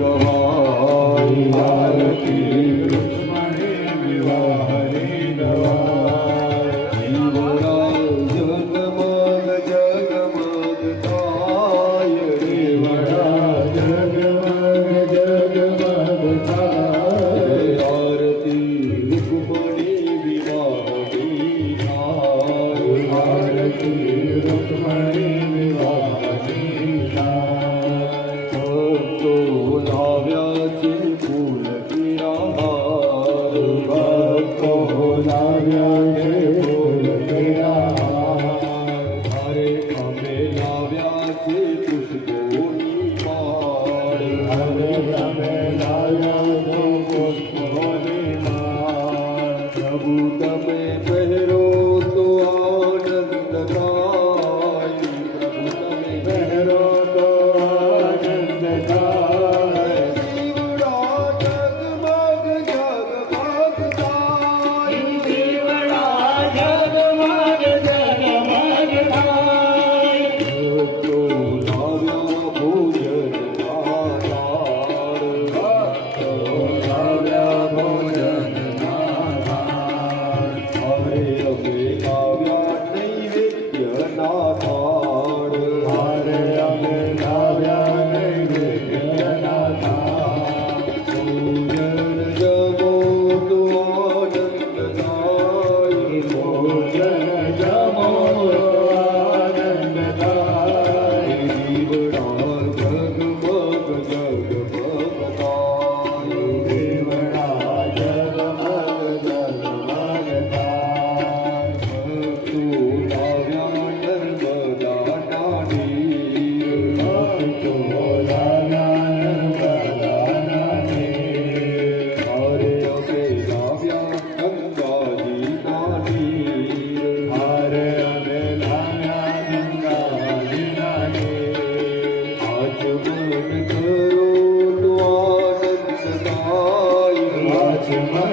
ગવાય આરતી રુક્મણી વિવાહની ગવાય જીવડા જગમગ જગમગ થાય જીવડા જગમગ જગમગ થાય આરતી રુક્મણી વિવાહની થાય આરતી રુક્મણી વિવાહની થાય તો લાવ્યા છે ફૂલ પીળા ભક્તો લાવ્યા છે ફૂલ પીળા અરે અમે લાવ્યા છે પુષ્પોની માળ અરે અમે લાવ્યા છો પુષ્પોની માળ પ્રભુ તમે પહેરો તો આનંદ થાય પ્રભુ તમે પહેરો તો આનંદ થાય જીવડા જગમગ જગમગ થાય જીવડા જગમગ જગમગ થાય તો લાવ્યા ભોજન નાદાર તો લાવ્યા ભોજન નાદાર અરે અમે લાવ્યા નૈવેદ્યના થાળ અરે અમે લાવ્યા નૈવેદ્યના થાળ ભોજન જમો તો આનંદ થાય ભોજન જમો તો આનંદ થાય જીવડા જગમગ જગમગ થાય જીવડા જગમગ જગમગ થાય ભક્તો લાવ્યા નર્મદાના નીર ભક્તો લાવ્યા નર્મદાના નીર અરે અમે લાવ્યા ગંગાજીના નીર અરે અમે લાવ્યા ગંગાજીના નીર આચમન કરો તો આનંદ થાય આચમન